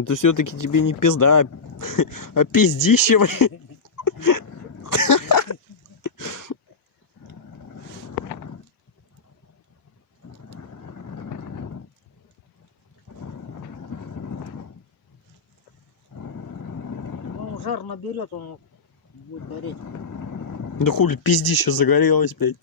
Это все-таки тебе не пизда, а пиздище. Ну, жар наберет, он будет гореть. Да хули пиздище загорелось, блядь.